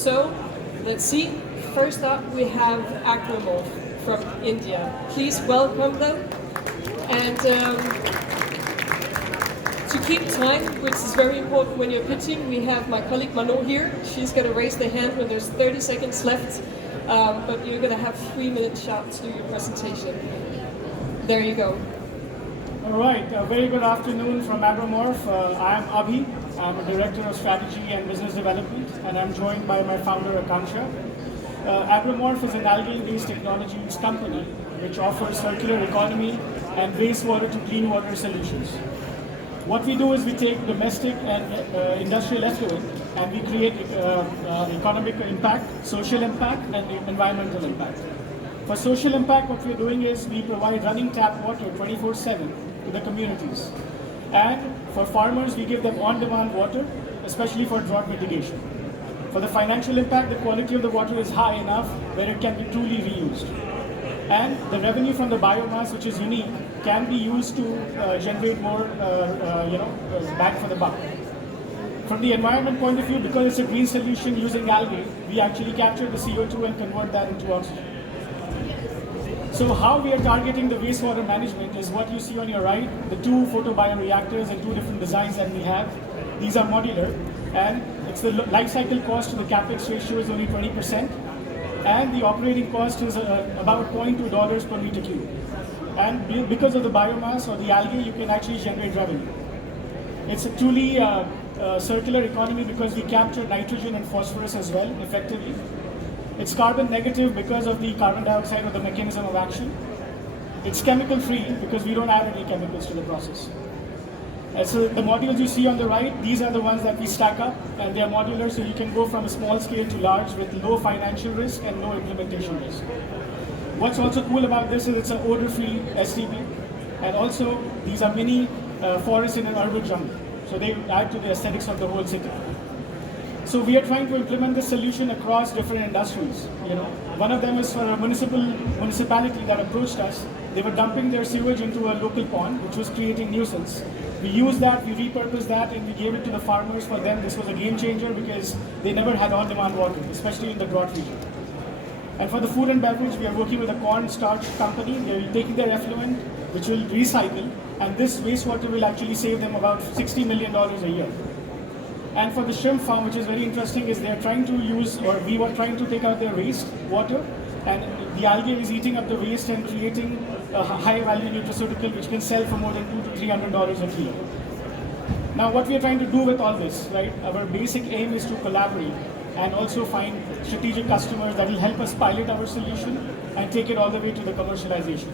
So, let's see. First up, we have AgroMorph from India. Please welcome them. And to keep time, which is very important when you're pitching, we have my colleague Mano here. She's going to raise the hand when there's 30 seconds left, but you're going to have 3 minutes sharp to do your presentation. There you go. All right, a very good afternoon from AgroMorph. I'm Abhi. I'm a Director of Strategy and Business Development, and I'm joined by my founder, Akansha. AgroMorph is an algae-based technologies company which offers circular economy and wastewater to clean water solutions. What we do is we take domestic and industrial effluent and we create economic impact, social impact, and environmental impact. For social impact, what we're doing is we provide running tap water 24/7 to the communities. And for farmers, we give them on-demand water, especially for drought mitigation. For the financial impact, the quality of the water is high enough where it can be truly reused. And the revenue from the biomass, which is unique, can be used to generate more bang for the buck. From the environment point of view, because it's a green solution using algae, we actually capture the CO2 and convert that into oxygen. So how we are targeting the wastewater management is what you see on your right, the two photobioreactors and two different designs that we have. These are modular, and it's the life cycle cost to the capex ratio is only 20%, and the operating cost is about $0.2 per meter cube. And because of the biomass or the algae, you can actually generate revenue. It's a truly circular economy because we capture nitrogen and phosphorus as well, effectively. It's carbon negative because of the carbon dioxide or the mechanism of action. It's chemical free because we don't add any chemicals to the process. And so the modules you see on the right, these are the ones that we stack up, and they are modular, so you can go from a small scale to large with low financial risk and no implementation risk. What's also cool about this is it's an odor-free STP, and also these are mini forests in an urban jungle, so they add to the aesthetics of the whole city. So we are trying to implement this solution across different industries. One of them is for a municipality that approached us. They were dumping their sewage into a local pond, which was creating nuisance. We used that, we repurposed that, and we gave it to the farmers. For them, this was a game changer because they never had on-demand water, especially in the drought region. And for the food and beverage, we are working with a corn starch company. They will take their effluent, which will recycle, and this wastewater will actually save them about $60 million a year. And for the shrimp farm, which is very interesting, is they're trying to use, or we were trying to take out their waste water, and the algae is eating up the waste and creating a high-value nutraceutical which can sell for more than $200 to $300 a kilo. Now, what we are trying to do with all this, right? Our basic aim is to collaborate and also find strategic customers that will help us pilot our solution and take it all the way to the commercialization.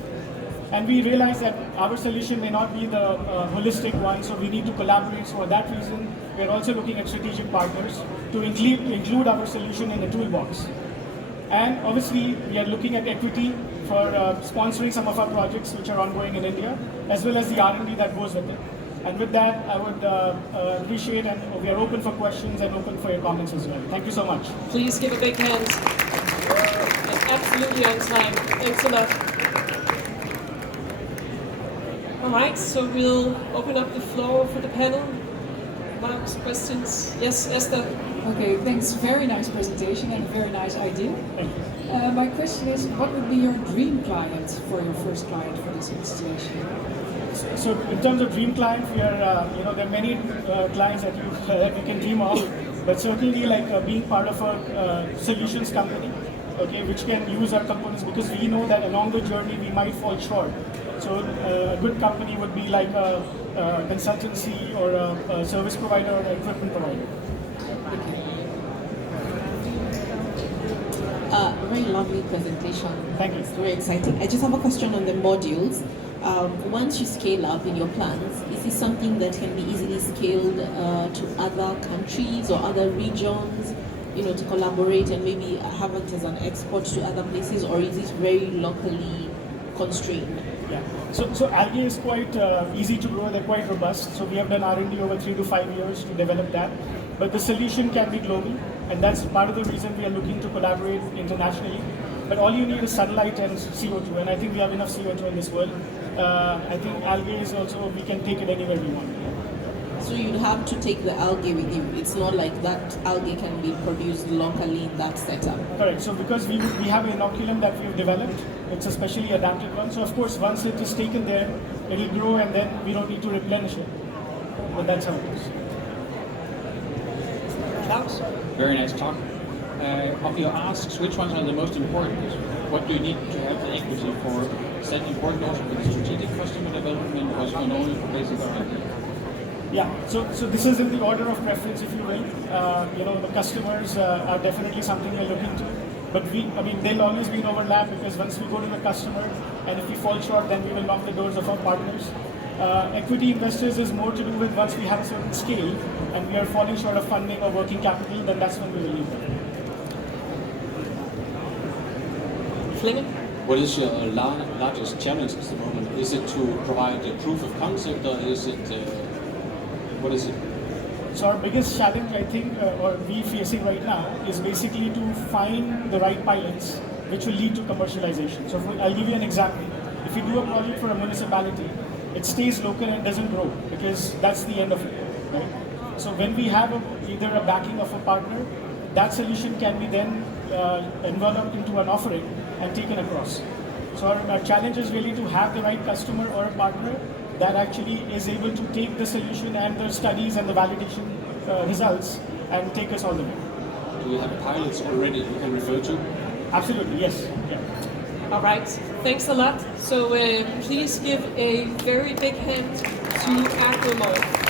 And we realize that our solution may not be the holistic one, so we need to collaborate. So for that reason, we're also looking at strategic partners to include our solution in the toolbox. And obviously, we are looking at equity for sponsoring some of our projects which are ongoing in India, as well as the R&D that goes with it. And with that, I would appreciate, and we are open for questions and open for your comments as well. Thank you so much. Please give a big hand. And absolutely on time. Thanks a lot. All right, so we'll open up the floor for the panel. Marks, questions? Yes, Esther. Okay, thanks. Very nice presentation and a very nice idea. Thank you. My question is, what would be your dream client for your first client for this installation? So in terms of dream clients, we are, there are many clients that you can dream of, but certainly being part of a solutions company, okay, which can use our components, because we know that along the journey we might fall short. So a good company would be like a consultancy or a service provider or an equipment provider. Very lovely presentation. Thank you. It's very exciting. I just have a question on the modules. Once you scale up in your plans, is this something that can be easily scaled to other countries or other regions, to collaborate and maybe have it as an export to other places, or is it very locally constrained? Yeah. So algae is quite easy to grow. They're quite robust. So we have done R&D over 3 to 5 years to develop that. But the solution can be global, and that's part of the reason we are looking to collaborate internationally. But all you need is sunlight and CO2, and I think we have enough CO2 in this world. I think algae is also, we can take it anywhere we want. So you'd have to take the algae with you. It's not like that algae can be produced locally in that setup. Correct. So because we have an inoculum that we've developed, it's a specially adapted one. So of course, once it is taken there, it'll grow and then we don't need to replenish it. But that's how it is. Klaus? Very nice talk. Opio asks, which ones are the most important? What do you need to have the equity for? Is that important also for the strategic customer development, or is it only for basic R&D? Yeah, so this is in the order of preference, if you will. The customers are definitely something we're looking to. But there'll always be an overlap because once we go to the customer and if we fall short, then we will knock the doors of our partners. Equity investors is more to do with once we have a certain scale and we are falling short of funding or working capital, then that's when we will leave them. Flinger? What is your largest challenge at the moment? Is it to provide a proof of concept, or is it, what is it? So our biggest challenge, I think, or we facing right now, is basically to find the right pilots which will lead to commercialization. So I'll give you an example. If you do a project for a municipality, it stays local and doesn't grow because that's the end of it, right? So when we have either a backing of a partner, that solution can be then enveloped into an offering and taken across. So our challenge is really to have the right customer or a partner that actually is able to take the solution and the studies and the validation results and take us all the way. Do you have pilots already you can refer to? Absolutely, yes. Yeah. All right, thanks a lot. So please give a very big hand to AgroMorph.